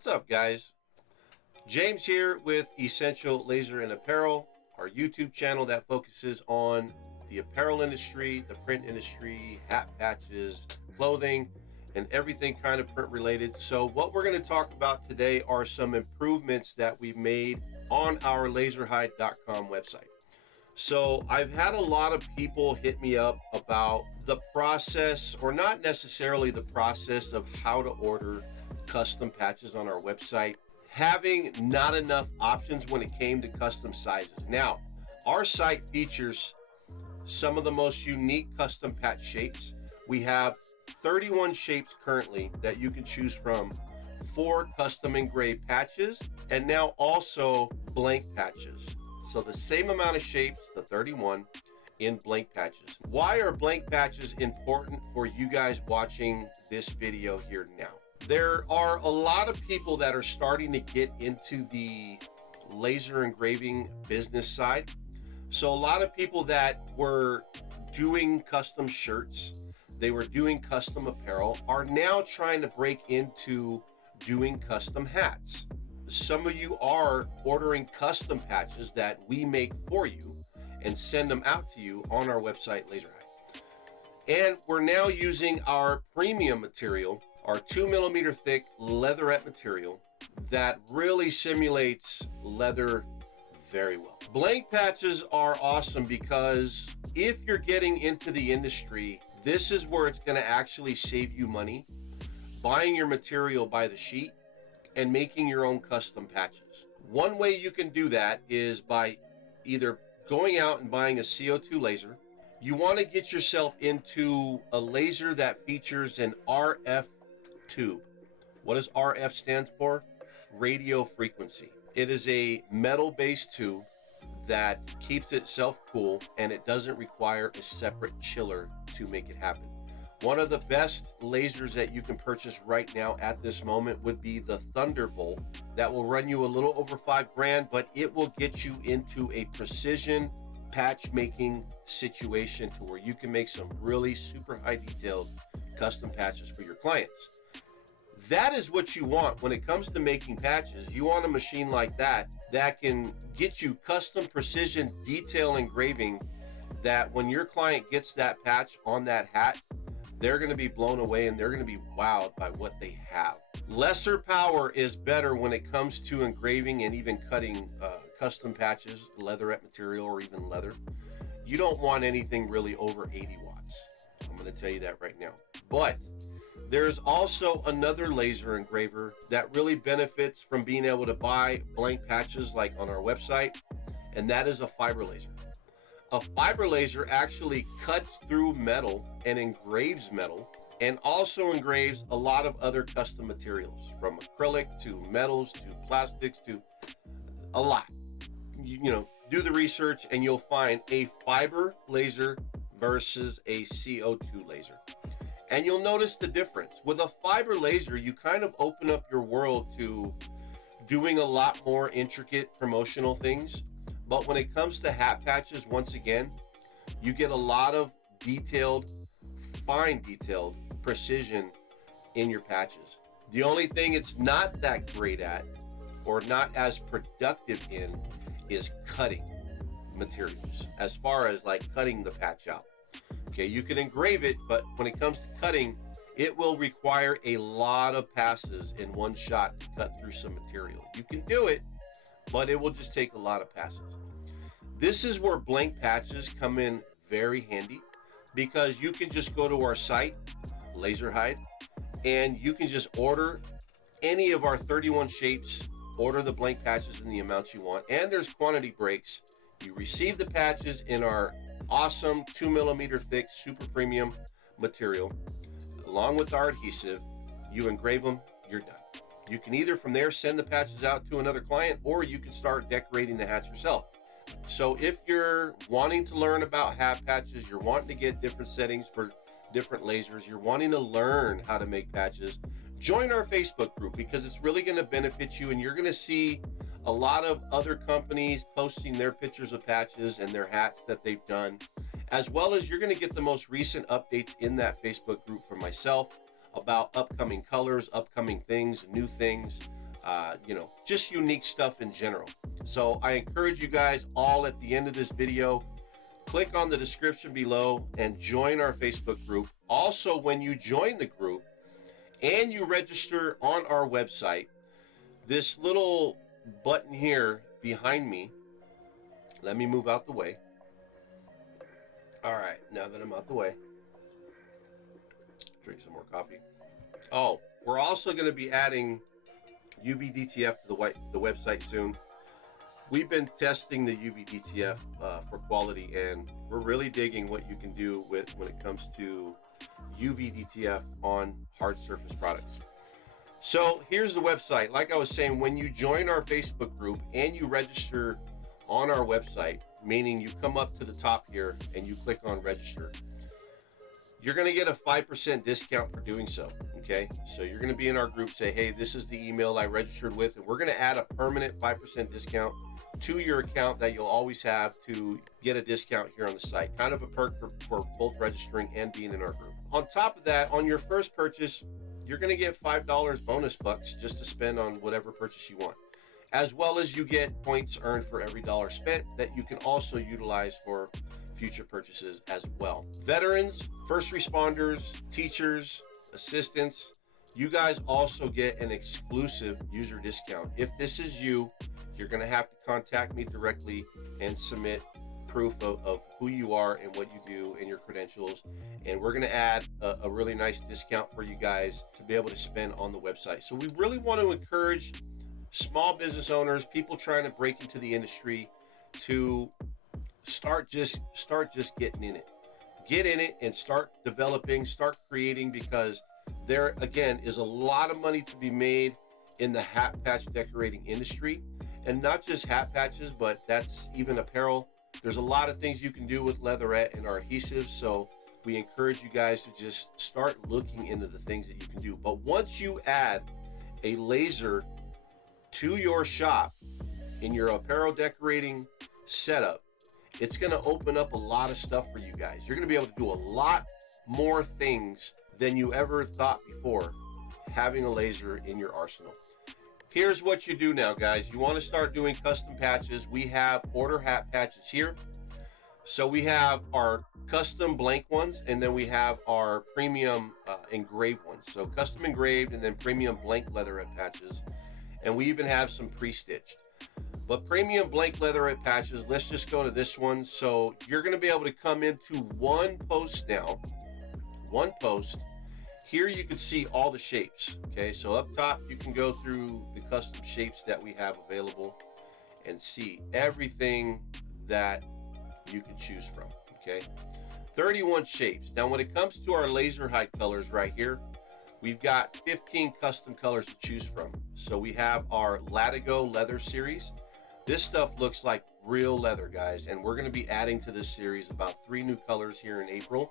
What's up, guys? James here with Essential Laser and Apparel, our YouTube channel that focuses on the apparel industry, the print industry, hat patches, clothing, and everything kind of print related. So what we're going to talk about today are some improvements that we've made on our laserhyde.com website. So I've had a lot of people hit me up about the process, or not necessarily the process, of how to order custom patches on our website, having not enough options when it came to custom sizes. Now, our site features some of the most unique custom patch shapes. We have 31 shapes currently that you can choose from for custom engraved patches, and now also blank patches. So the same amount of shapes, the 31, in blank patches. Why are blank patches important for you guys watching this video here now? There are a lot of people that are starting to get into the laser engraving business side. So a lot of people that were doing custom shirts, they were doing custom apparel, are now trying to break into doing custom hats. Some of you are ordering custom patches that we make for you and send them out to you on our website, Laserhyde. And we're now using our premium material, our 2mm thick leatherette material that really simulates leather very well. Blank patches are awesome because if you're getting into the industry, this is where it's going to actually save you money, buying your material by the sheet and making your own custom patches. One way you can do that is by either going out and buying a CO2 laser. You want to get yourself into a laser that features an RF tube. What does RF stand for? Radio frequency. It is a metal-based tube that keeps itself cool, and it doesn't require a separate chiller to make it happen. One of the best lasers that you can purchase right now at this moment would be the Thunderbolt. That will run you a little over $5,000, but it will get you into a precision patch making situation to where you can make some really super high detailed custom patches for your clients. That is what you want when it comes to making patches. You want a machine like that that can get you custom precision detail engraving, that when your client gets that patch on that hat, they're going to be blown away and they're going to be wowed by what they have. Lesser power is better when it comes to engraving and even cutting custom patches, leatherette material, or even leather. You don't want anything really over 80 watts. I'm going to tell you that right now. But there's also another laser engraver that really benefits from being able to buy blank patches like on our website, and that is a fiber laser. A fiber laser actually cuts through metal and engraves metal, and also engraves a lot of other custom materials, from acrylic to metals to plastics to a lot. You know, do the research and you'll find a fiber laser versus a CO2 laser. And you'll notice the difference. With a fiber laser, you kind of open up your world to doing a lot more intricate promotional things. But when it comes to hat patches, once again, you get a lot of detailed, fine detailed precision in your patches. The only thing it's not that great at, or not as productive in, is cutting materials, as far as like cutting the patch out. Okay, you can engrave it, but when it comes to cutting, it will require a lot of passes in one shot to cut through some material. You can do it, but it will just take a lot of passes. This is where blank patches come in very handy, because you can just go to our site, Laserhyde, and you can just order any of our 31 shapes, order the blank patches in the amounts you want, and there's quantity breaks. You receive the patches in our awesome 2mm thick super premium material, along with our adhesive. You engrave them, you're done. You can either from there send the patches out to another client, or you can start decorating the hats yourself. So if you're wanting to learn about hat patches, you're wanting to get different settings for different lasers, you're wanting to learn how to make patches, join our Facebook group, because it's really going to benefit you, and you're going to see a lot of other companies posting their pictures of patches and their hats that they've done, as well as you're going to get the most recent updates in that Facebook group from myself about upcoming colors, upcoming things, new things, you know, just unique stuff in general. So I encourage you guys all at the end of this video, click on the description below and join our Facebook group. Also, when you join the group and you register on our website, this little button here behind me, let me move out the way. All right, now that I'm out the way, drink some more coffee. Oh, we're also going to be adding UV DTF to the website soon. We've been testing the UV DTF for quality, and we're really digging what you can do with when it comes to UV DTF on hard surface products. So here's the website. Like I was saying, when you join our Facebook group and you register on our website, meaning you come up to the top here and you click on register, you're going to get a 5% discount for doing so. Okay, so you're going to be in our group, say, hey, this is the email I registered with, and we're going to add a permanent 5% discount to your account that you'll always have to get a discount here on the site. Kind of a perk for both registering and being in our group. On top of that, on your first purchase, you're going to get $5 bonus bucks just to spend on whatever purchase you want, as well as you get points earned for every dollar spent that you can also utilize for future purchases as well. Veterans, first responders, teachers, assistants, you guys also get an exclusive user discount. If this is you, you're going to have to contact me directly and submit proof of who you are and what you do and your credentials, and we're going to add a really nice discount for you guys to be able to spend on the website. So we really want to encourage small business owners, people trying to break into the industry, to start just getting in it. Get in it and start developing, start creating, because there again is a lot of money to be made in the hat patch decorating industry, and not just hat patches, but that's even apparel. There's a lot of things you can do with leatherette and our adhesives. So we encourage you guys to just start looking into the things that you can do. But once you add a laser to your shop in your apparel decorating setup, it's going to open up a lot of stuff for you guys. You're going to be able to do a lot more things than you ever thought before, having a laser in your arsenal. Here's what you do now, guys. You want to start doing custom patches. We have order hat patches here. So we have our custom blank ones, and then we have our premium engraved ones. So custom engraved and then premium blank leatherette patches. And we even have some pre-stitched. But premium blank leatherette patches, let's just go to this one. So you're going to be able to come into one post now. One post. Here you can see all the shapes. Okay, so up top you can go through the custom shapes that we have available and see everything that you can choose from. Okay, 31 shapes. Now when it comes to our Laserhyde colors right here, we've got 15 custom colors to choose from. So we have our Latigo leather series. This stuff looks like real leather, guys, and we're going to be adding to this series about 3 new colors here in April,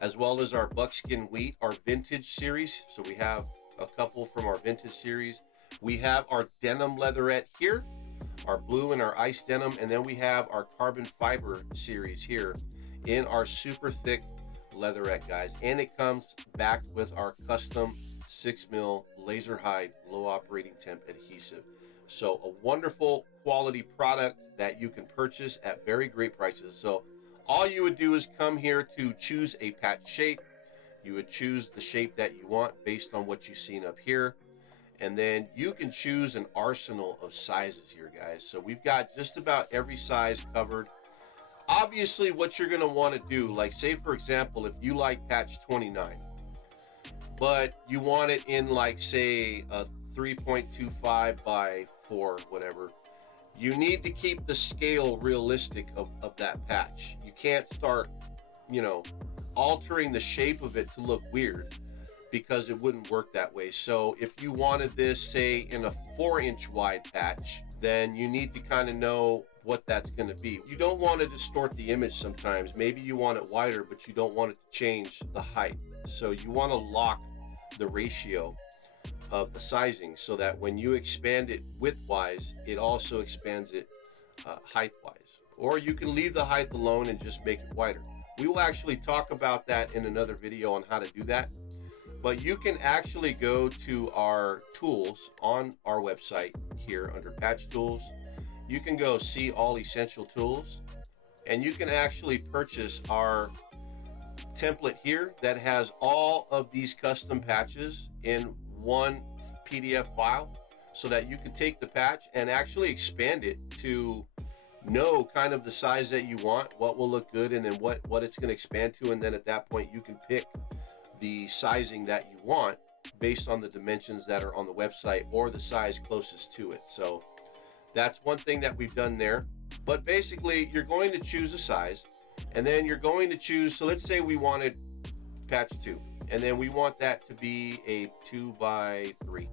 as well as our buckskin wheat, our vintage series. So we have a couple from our vintage series. We have our denim leatherette here, our blue and our ice denim, and then we have our carbon fiber series here in our super thick leatherette, guys. And it comes back with our custom 6mm Laserhyde low operating temp adhesive. So a wonderful quality product that you can purchase at very great prices. So all you would do is come here to choose a patch shape. You would choose the shape that you want based on what you've seen up here. And then you can choose an arsenal of sizes here, guys. So we've got just about every size covered. Obviously, what you're going to want to do, like say, for example, if you like patch 29, but you want it in like, say, a 3.25 by 4, whatever, you need to keep the scale realistic of that patch. You can't start, you know, altering the shape of it to look weird, because it wouldn't work that way. So if you wanted this, say, in a 4-inch wide patch, then you need to kind of know what that's going to be. You don't want to distort the image sometimes. Maybe you want it wider, but you don't want it to change the height. So you want to lock the ratio of the sizing so that when you expand it width-wise, it also expands it height-wise. Or you can leave the height alone and just make it wider. We will actually talk about that in another video on how to do that. But you can actually go to our tools on our website here under patch tools. You can go see all essential tools, and you can actually purchase our template here that has all of these custom patches in one PDF file, so that you can take the patch and actually expand it to know kind of the size that you want, what will look good, and then what it's going to expand to. And then at that point you can pick the sizing that you want based on the dimensions that are on the website or the size closest to it. So that's one thing that we've done there. But basically you're going to choose a size, and then you're going to choose, so let's say we wanted patch 2, and then we want that to be a 2x3.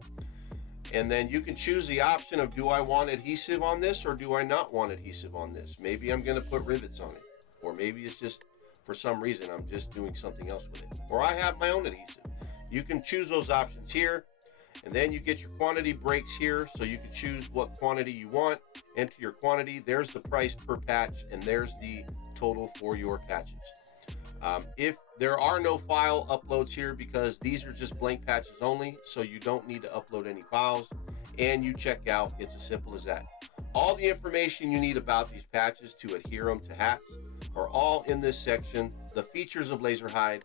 And then you can choose the option of, do I want adhesive on this or do I not want adhesive on this? Maybe I'm going to put rivets on it, or maybe it's just for some reason I'm just doing something else with it, or I have my own adhesive. You can choose those options here, and then you get your quantity breaks here, so you can choose what quantity you want, enter your quantity, there's the price per patch, and there's the total for your patches. If there are no file uploads here, because these are just blank patches only, so you don't need to upload any files, and you check out. It's as simple as that. All the information you need about these patches to adhere them to hats are all in this section. The features of Laserhyde,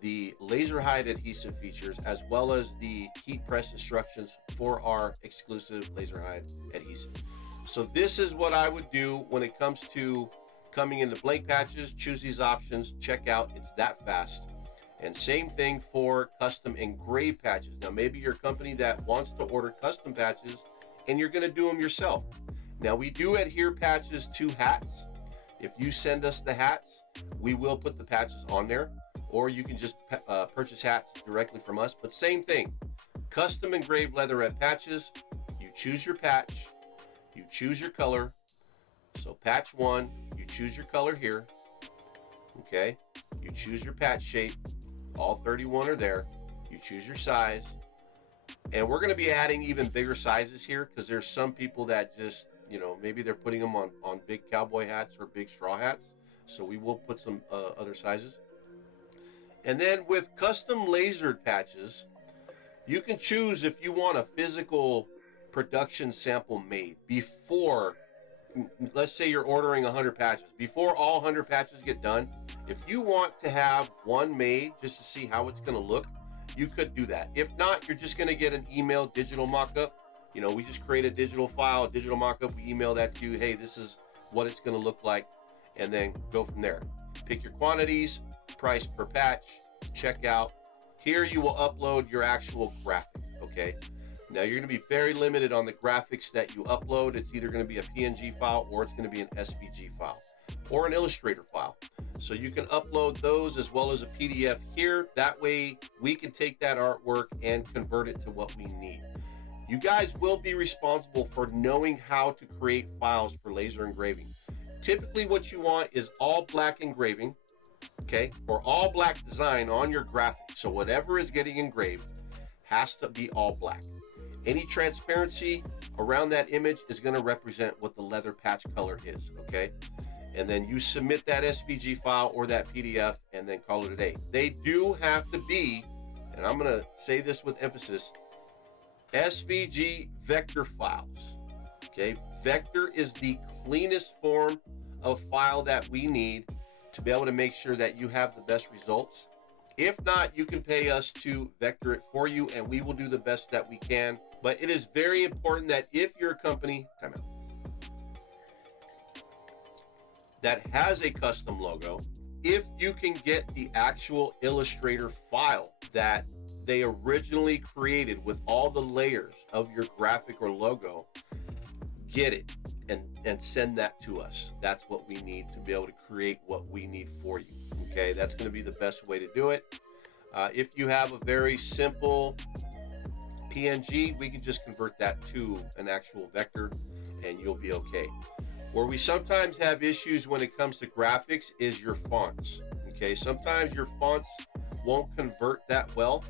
the Laserhyde adhesive features, as well as the heat press instructions for our exclusive Laserhyde adhesive. So this is what I would do when it comes to coming into blank patches. Choose these options, check out, it's that fast. And same thing for custom engraved patches. Now maybe you're a company that wants to order custom patches and you're going to do them yourself. Now we do adhere patches to hats. If you send us the hats, we will put the patches on there, or you can just purchase hats directly from us. But same thing, custom engraved leatherette patches. You choose your patch, you choose your color. So patch 1, you choose your color here, okay? You choose your patch shape, all 31 are there. You choose your size, and we're gonna be adding even bigger sizes here, because there's some people that just, you know, maybe they're putting them on big cowboy hats or big straw hats. So we will put some other sizes. And then with custom lasered patches, you can choose if you want a physical production sample made before. Let's say you're ordering 100 patches. Before all 100 patches get done, if you want to have one made just to see how it's going to look, you could do that. If not, you're just going to get an email digital mock-up. You know, we just create a digital file, a digital mock-up. We email that to you. Hey, this is what it's going to look like, and then go from there. Pick your quantities, price per patch, check out. Here you will upload your actual graphic, okay? Now you're going to be very limited on the graphics that you upload. It's either going to be a PNG file, or it's going to be an SVG file, or an Illustrator file. So you can upload those as well as a PDF here. That way we can take that artwork and convert it to what we need. You guys will be responsible for knowing how to create files for laser engraving. Typically what you want is all black engraving, okay, or all black design on your graphic. So whatever is getting engraved has to be all black. Any transparency around that image is going to represent what the leather patch color is, okay? And then you submit that SVG file or that PDF, and then call it a day. They do have to be, and I'm going to say this with emphasis, SVG vector files, okay? Vector is the cleanest form of file that we need to be able to make sure that you have the best results. If not, you can pay us to vector it for you, and we will do the best that we can. But it is very important that if you're a company that has a custom logo, if you can get the actual Illustrator file that they originally created with all the layers of your graphic or logo, get it and send that to us. That's what we need to be able to create what we need for you. Okay, that's going to be the best way to do it. If you have a very simple PNG, we can just convert that to an actual vector and you'll be okay. Where we sometimes have issues when it comes to graphics is your fonts. Okay, sometimes your fonts won't convert that well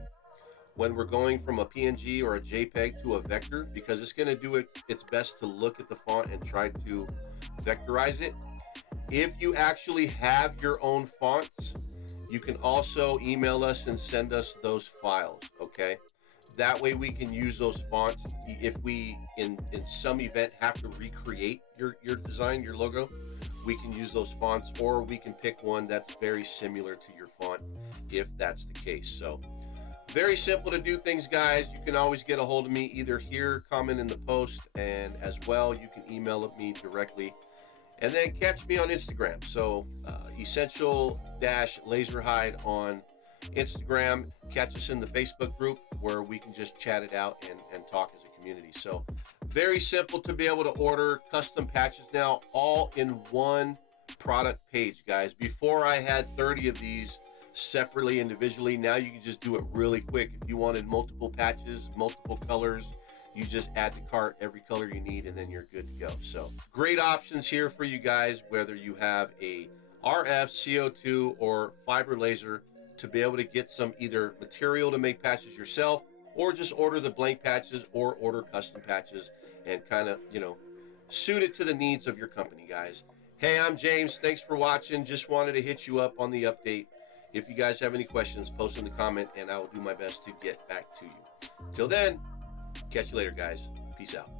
when we're going from a PNG or a JPEG to a vector, because it's going to do its best to look at the font and try to vectorize it. If you actually have your own fonts You can also email us and send us those files, okay? That way we can use those fonts. If we, in some event, have to recreate your design, your logo, we can use those fonts, or we can pick one that's very similar to your font if that's the case. So very simple to do things, guys. You can always get a hold of me either here, comment in the post, and as well, you can email me directly. And then catch me on Instagram. So Essential-Laserhyde on Instagram. Catch us in the Facebook group where we can just chat it out and talk as a community. So very simple to be able to order custom patches now, all in one product page, guys. Before I had 30 of these separately, individually. Now you can just do it really quick. If you wanted multiple patches, multiple colors, you just add to cart every color you need, and then you're good to go. So great options here for you guys, whether you have a RF, CO2, or fiber laser, to be able to get some either material to make patches yourself, or just order the blank patches, or order custom patches and kind of, suit it to the needs of your company, guys. Hey, I'm James. Thanks for watching. Just wanted to hit you up on the update. If you guys have any questions, post in the comment, and I will do my best to get back to you. Till then, catch you later, guys. Peace out.